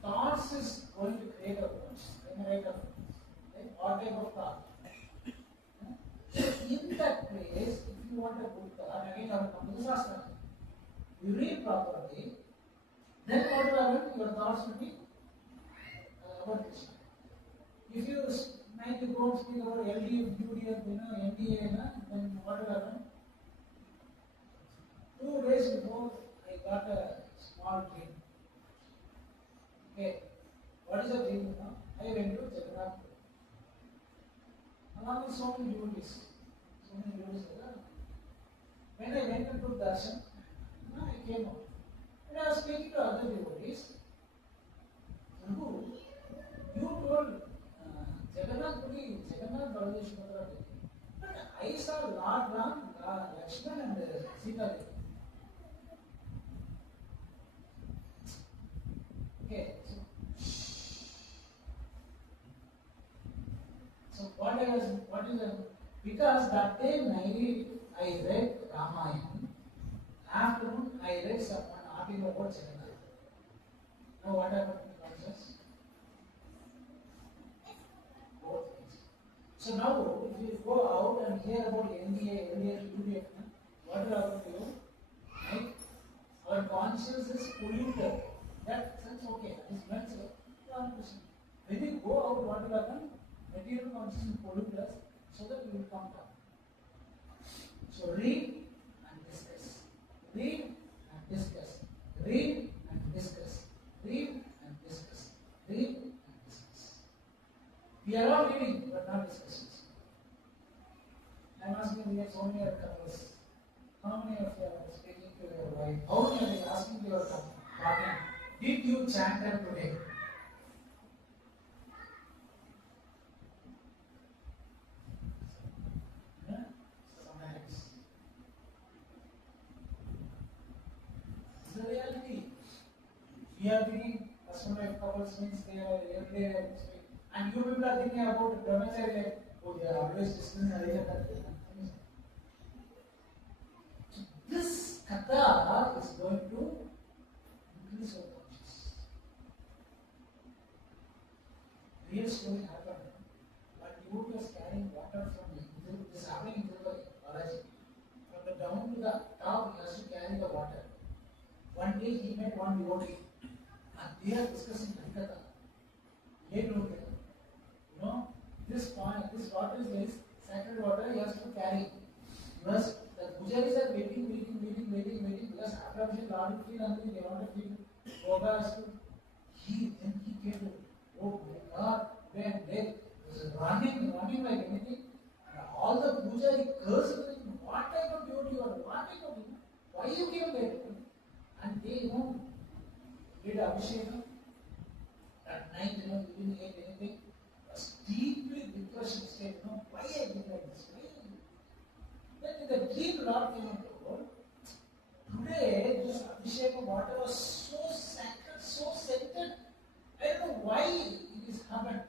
Thoughts is going to create a conscience. What type of thought? So in that place, if you want a good thought, again I will come to the Shastra. You read properly, then what will happen? Your thoughts will be about Krishna. If you make the go speak about LDF, UDF, NDA, then what will happen? 2 days before, I got a small dream. Okay, what is the dream? I went to Jagannath. Along with so many devotees. When I went and took darshan, I came out. And I was speaking to other devotees. Prabhu, you told Jagannath Baladeshwara. But I saw Lord Ram, Lakshman and Sita. Okay, so what is the, because that day night I read Ramayana, afternoon I read some article about Jagannath. Now what happened to conscious? Both things. So now if you go out and hear about NDA, UDF, what will happen to you? Right? Our conscience is polluted. That sense okay, it's not so. When you go out, what will happen? Material consciousness pollute us so that we will come down. So read and discuss. Read and discuss. Read and discuss. Read and discuss. Read and discuss. We are all reading but not discussing. I am asking, we have so many couples. How many of you are speaking to your wife? How many are you asking to your partner? Did you chant them today? Sometimes. Is the reality. We are thinking husband wife couples means they are every day and you people are thinking about brahmachari like, oh, they are always discussing Harikatha. This katha is going to increase your consciousness. Real story happened. One devotee was carrying water from this is happening in Balaji. From the down to the top, he has to carry the water. One day he met one devotee and they are discussing Harikatha. Late over. You know, this water is very sacred water he has to carry. Because the pujaris are waiting because after Abhishek, Lord will feel hungry, they want to feel Goga has to. He came to, oh my God, when they was running like anything. And all the pujari cursed him, what type of devotee you are, what type of, why you came there? And they, did Abhishek. At night, he didn't eat anything. Was deeply depression state, why I did like this? Then in the dream, Lord came and told, today this Abhishek water was so sacred, so scented. I don't know why it is happened.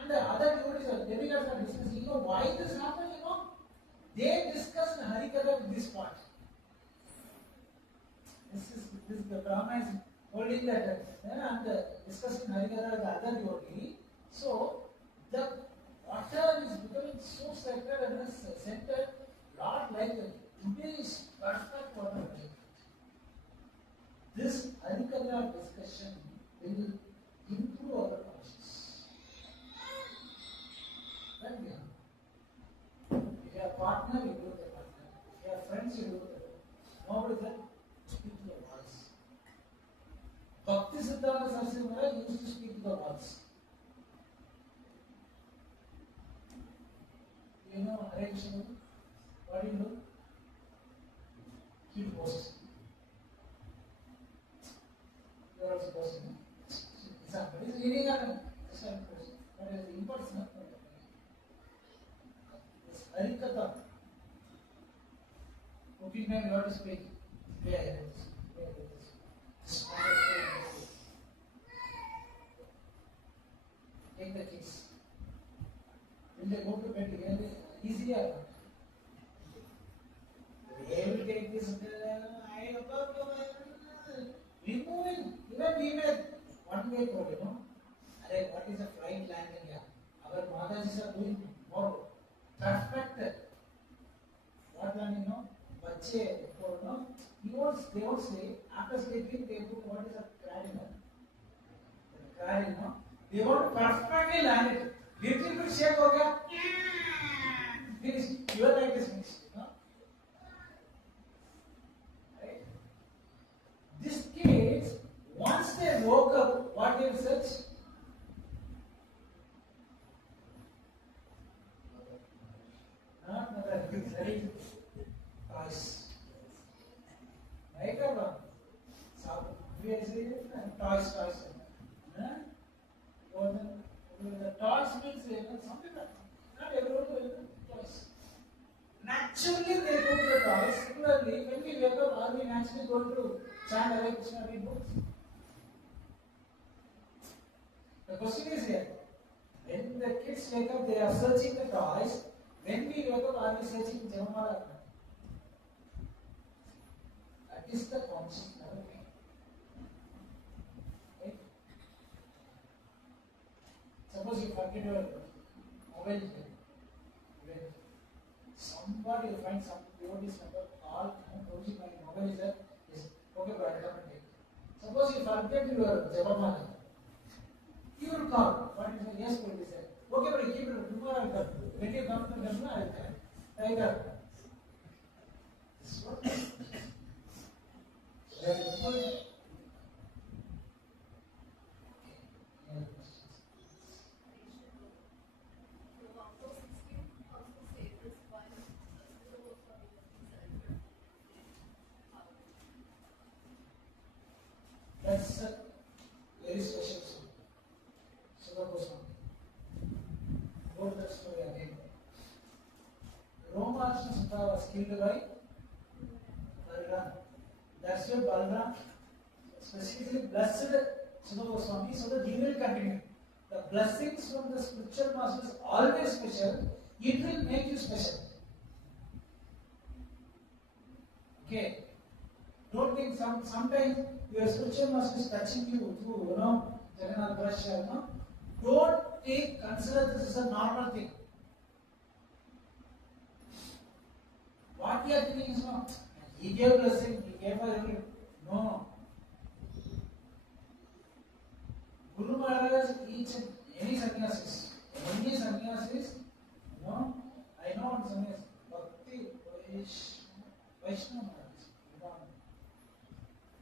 And the other devotees, demigods are discussing, why this happened, They discussed Harikatha with this part. This the Rāma is holding that and discussing Harikatha with the other devotee. So the water is becoming so sacred and scented. Lord like it. Today is perfect water. This Harikatha discussion will improve our consciousness. Then we have. If you have a partner, you do the partner. If you have friends, you do the friends. Nobody said, speak to the walls. Bhakti Siddhanta Saraswati Maharaj used to speak to the walls. You know, Hare Krishna, what do you do? Keep posting. You are also posting. Example. It's reading and just I'm posting. But it's impersonal. This Harikatha. Opinion you have to speak. Yeah, this take the keys. Will they go to bed together? Easier. They will take this. Removing. Even we made one-way code, what is a flight landing here? Our Madhajis are doing more perfected. What landing, Bache, they won't say, after sleeping, they put what is a cradle, they want to perfectly land it. Little bit shake ho gaya, finished. Your life is finished. Right? These kids, once they woke up, what they will search? Toys. Right or wrong? Toys. The toys means something like not everyone will toys. Naturally they go to the toys. Similarly, when we wake up, are we naturally going to chant Hare Krishna, read books? The question is here. When the kids wake up, they are searching the toys. When we wake up, are we searching Jamamala? That is the conscious level. Suppose you forget your mobile here. Somebody will find some devotee's number, call, Prabhuji, my mobile is there. Yes. Okay, but I come and take. Suppose you forget your Japamala. You will call. What is it? Yes, Prabhuji said. Okay, but keep it. Tomorrow I will come. When you come to Jamna, I will come. Like that. This is what? That's a very special story. Sudha Goswami. Go to that story again. Rāma Sita was killed by Balram. That's why Balram specifically blessed Sudha Goswami, so that he will continue. The blessings from the spiritual master is always special. It will make you special. Okay. Don't think sometimes your spiritual master is touching you through, Jagannath Prasha, Don't consider this as a normal thing. What we are thinking is not, he gave blessing, he gave for everything. No. Guru Maharaj, each and any sannyasis, I know one sannyas, Bhakti Vaishnava Maharaj.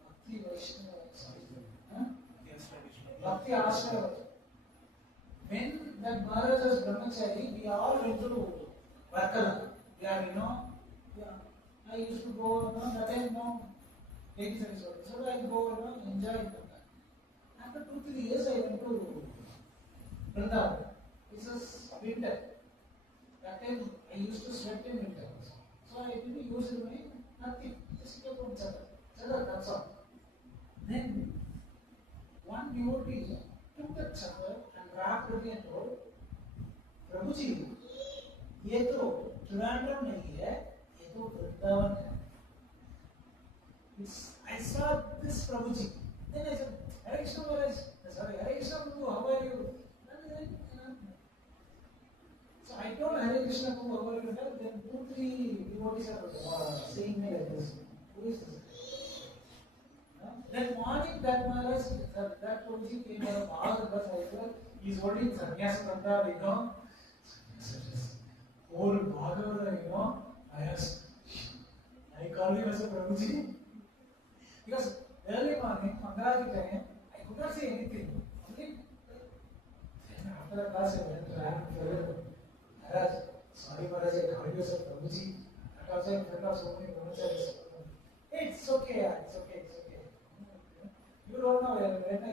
Bhakti Vaishnava, Bhakti Ashrava. When that Maharaj was Brahmachari, we all went to Varkala. I used to go, that time, ladies and so I go, enjoy it. After 2-3 years, I went to Vrindavan. It was winter. That time, I used to sweat in winter. So I didn't use nothing. Just kept on chadar, that's all. Then, one devotee took the chadar and wrapped it and told, Prabhuji, ये तो Trivandrum नहीं है, ये तो Vrindavan है. I saw this Prabhuji. Then I said, Hare Krishna Maharaj, Hare Krishna Prabhu, how are you? So I told Hare Krishna Prabhu, how are you? Then 2-3 devotees are saying me like this. Who is this? That morning, that Maharaj, that Prabhuji came out of all the bus. I said, he is holding sannyasa kanda, whole Bhagavata, I called him as a Prabhuji. Because early morning, Mangalati time, I could not say anything. Only after the class, I went to Maharaj, sorry Maharaj, I called you as a Prabhuji. That also in front of so many brahmacharis. It's okay, it's okay. You don't know when I.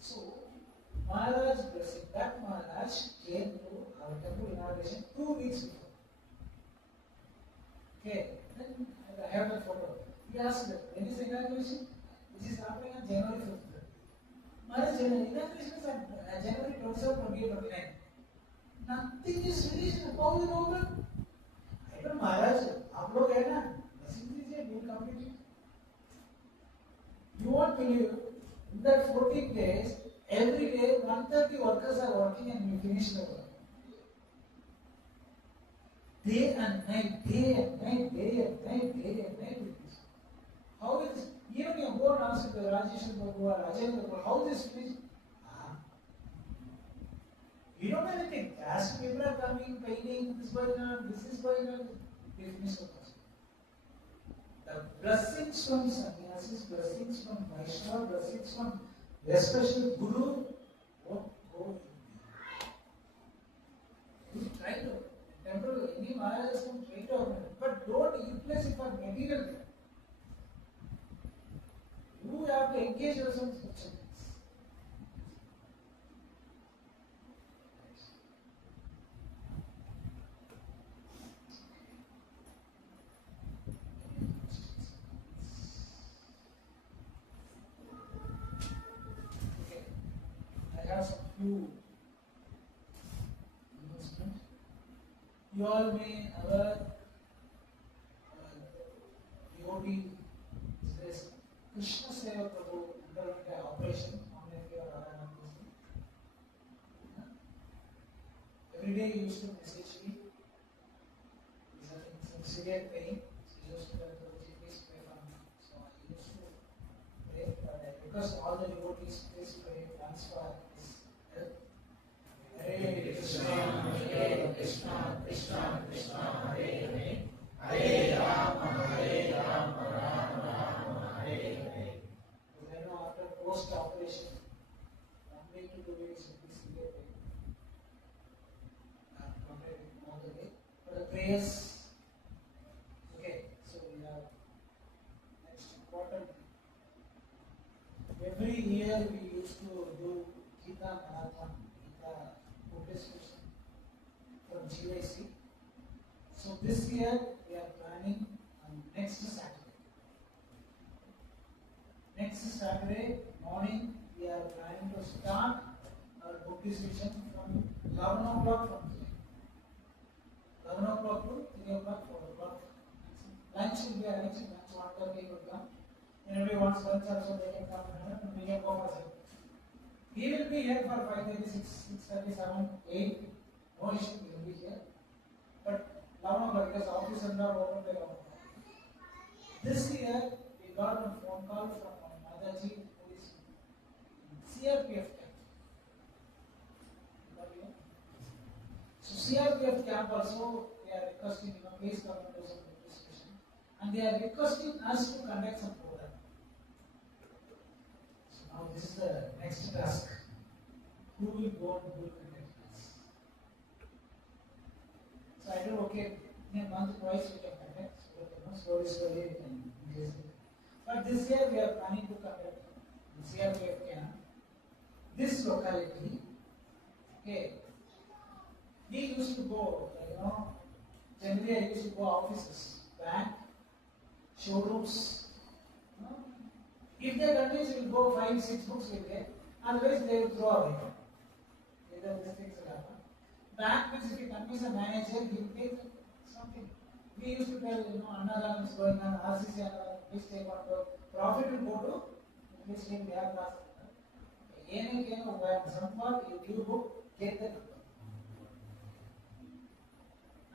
So, Maharaj blessing, that Maharaj came to our temple inauguration 2 weeks before. Okay, then I have the photo. He asked, when is the inauguration? This is happening on January 5th. Maharaj, inauguration is on January 27, 28, 29. Nothing is finished. How do you know that? I told Maharaj, आप लोग है ना, blessing दीजिए, we will complete it. You won't believe, in that 14 days, every day 130 workers are working and we finish the work. Day and night. How is even you go and ask the Rajesh Prabhu or Rajendra Prabhu, how this finished? You don't know anything. As people are coming, painting, this is going on, they finish the process. The blessings from sannyasis, blessings from Vaishnava, blessings from especially Guru, won't go in. You try to. Temple, any Maharajas can try to organize, but don't utilize it for material. You have to engage yourself in such things. Okay, I have some few announcements. You all may our devotee this Krishna Seva Prabhu underwent an operation on Rāma. Every day he used to message me. He's having some severe pain. He used to tell Prabhuji, please pray for me. So I used to pray, but I request all the devotees, please pray once for his health. Hare Krishna, Krishna Krishna, Hare Hare, Hare Rāma, Rāma Rāma, Hare Hare. Because I know after post-operation, 1 week to 2 weeks will be severe pain. I'm comparing all the way. But the prayers, okay, so we have next important. Every year we used to do Gita Marathon, Gita Buddhist from GIC. So this year we are planning on next Saturday. next Saturday morning we are planning to start our book distribution from 11 o'clock from here. 11 o'clock to 3 o'clock, 4 o'clock. Lunch will be arranged, lunch 1:30 will come. Anybody wants lunch also they can come and we can go for it. He will be here for 5:30, 6:30, 7, 8. No issue, he will be here. But 11 o'clock because office and all open by 11 o'clock. This year we got a phone call from Madaji who is CRPF camp. So CRPF camp also they are requesting, please come and do some discussion. And they are requesting us to conduct some program. So now this is the next task. Who will go and who will conduct this? So I told, okay, in a month twice we can conduct. So slowly we can increase it. But this year we are planning to conduct the CRPF camp. This locality, okay, we used to go, generally I used to go offices, bank, showrooms. If they convince you will go 5, 6 books will get, otherwise they will throw away. Either these things will happen. Bank means if you convince a manager, he will take something. We used to tell, Annaram is going on, RCC Annaram, please take on board. Profit will go to, please take their class. Some part you give book, get the number.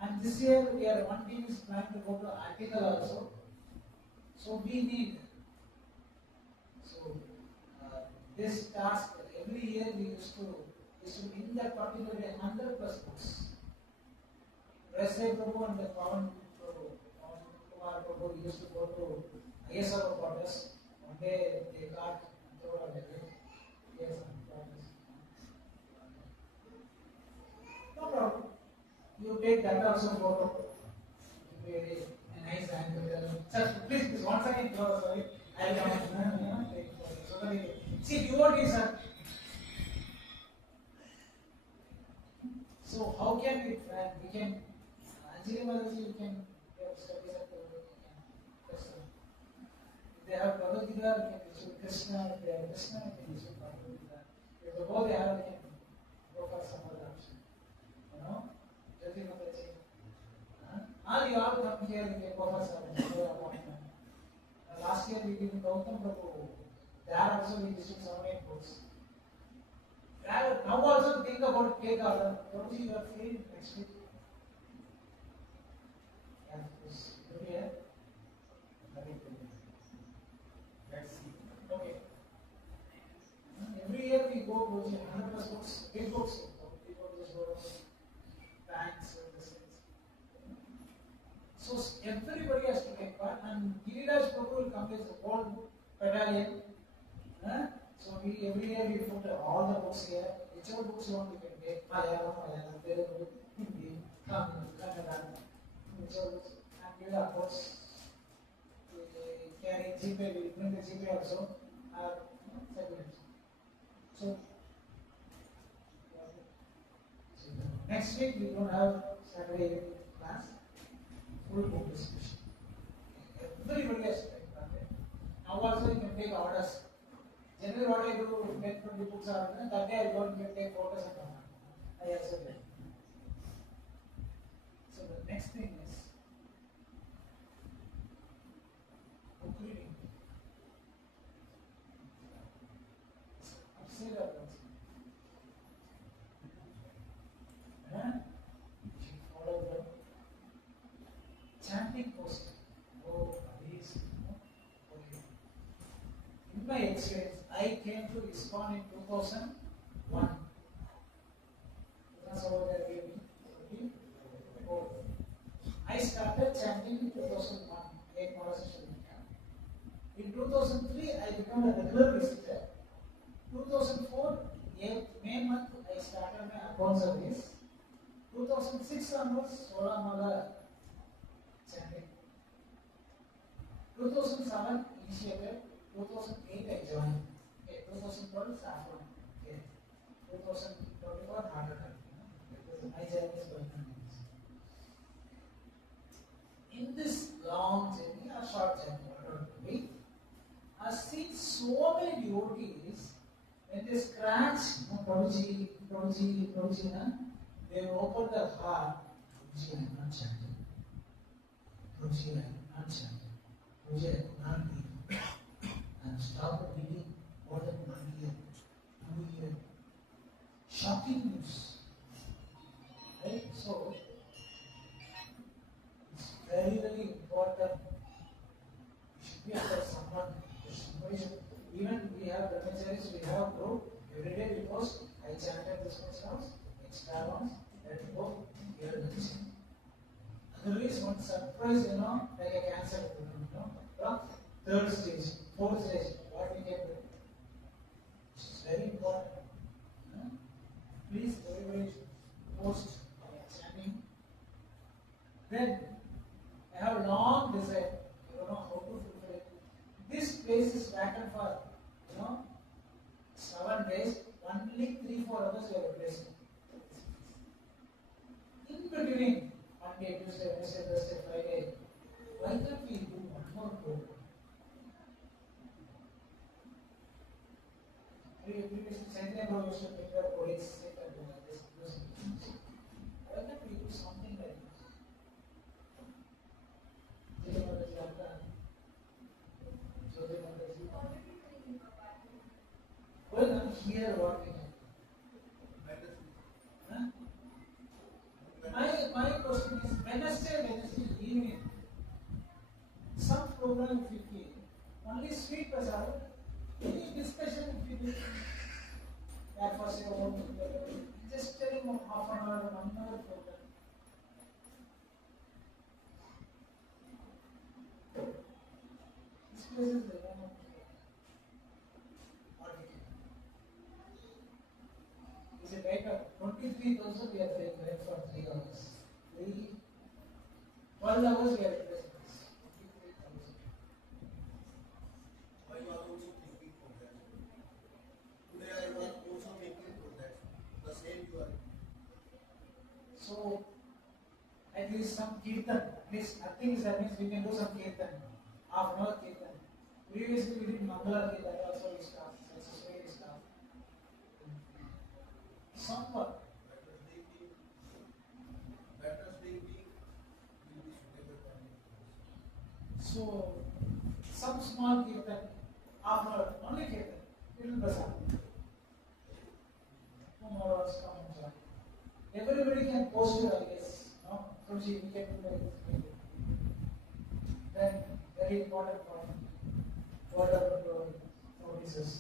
And this year we are one team is planning to go to article also. So we need. So this task every year we used to in that particular day 100 plus books. Prabhu and the Pavan Prabhu used to go to ISR quarters. One day they got and throw away. Yes, no problem. You take that also photo. Very nice angle. Sir, please, once again, sorry. I will come. So that see, devotees are. So how can we track? We can. Anjali Mataji, we can have studies at the Krishna. If they have Bhagavad Gita, we can issue Krishna. If they have Krishna, we can issue Bhagavad Gita. If they both have, we can go for some other option. Jyoti Mataji. You all come here, we can go for some appointment. Last year we did Gautam Prabhu. There also we issued 7, 8 books. Now also think about cake order. Prabhuji, you are free next week. Yeah, you here? Let's see. Okay. Every year we go to 100 plus books, big books. People just go to banks and this things. So everybody has to take part, and Giriraj Prabhu will come with a whole battalion. So every year we put all the books here. Whichever books you want, you can take. Malayalam, Telugu, Hindi, Tamil, Kannada, whichever books. And we will, of course, carry JPS. We will bring the JPS also. So next week we don't have Saturday evening class. Full book discussion. Everybody has to take part. Now also you can take orders. Generally what I do, make 20 books are that day I go and take photos and come. I also do. So the next thing is book reading. I've said that once. You should follow the chanting poster. Oh, please. Okay. In my experience, I came to ISKCON in 2001. That's all that gave me. I started chanting in 2001, 8 Maharashtra. In 2003, I became a regular visitor. 2004, May month, I started my account service. 2006 onwards, Sola Mala chanting. 2007 initiated. 2008 I joined. 2012 saffron. 2024 heart attack. My journey is going on. In this long journey or short journey, whatever it may be, I've seen so many devotees, when they scratch, Prabhuji, they open their heart. Prabhuji, I am not chanting. Prabhuji, I am not chanting. Prabhuji, I could not eat. I have stopped reading more than 1 year, 2 years. Shocking news. Right? So, it's very, very important. You should be under someone. Somebody should, even we have brahmacharis, we have a group. Every day we post, I chanted this much house, extra ones, let it go, here the missing. Otherwise, one surprise, like a cancer, from third stage, fourth stage, what we can do. It's very important. Please, everybody post chanting. Then, I have long desire. I don't know how to fulfill it. This place is vacant for, 7 days. Only 3-4 hours we are replacing. In between, Monday, Tuesday, Wednesday, Thursday, Friday, why can't we do one more program? Previously, Chaitanya Prabhu used to pick up colleagues, sit and do this. Why can't we do something like this? Well, I'm here working. My question is Wednesday evening. Some program if you feel, only sweet prasad, any discussion if you do, that was your own, just telling them half an hour, 1 hour program. This place is the one. Is it right? 23,000 we are paying rent for 3 hours. 12 hours we are replacing this. 23,000. Why you are also thinking for that? Today I was also thinking for that. The same you are. So, at least some kirtan. At least nothing is happening, we can do some kirtan. Half an hour kirtan. Previously we did Mangala kirtan, also we start. Successfully we start. Somewhat. Better thinking will be suitable for me. So, some small kirtan, half an hour, only kirtan, little prasad. 2 more hours come and join. Everybody can post it, I guess. No? Prabhuji, we can do like this. Then, very important point. What are the notices?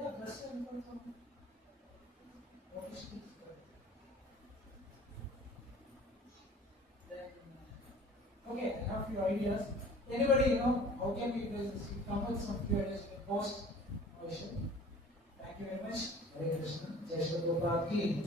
Yeah, question from notice. Then, okay, I have a few ideas. Anybody, how can we do this? Come with some few ideas in post. Thank you very much. Hare Krishna. Jai Shri Prabhupada ki.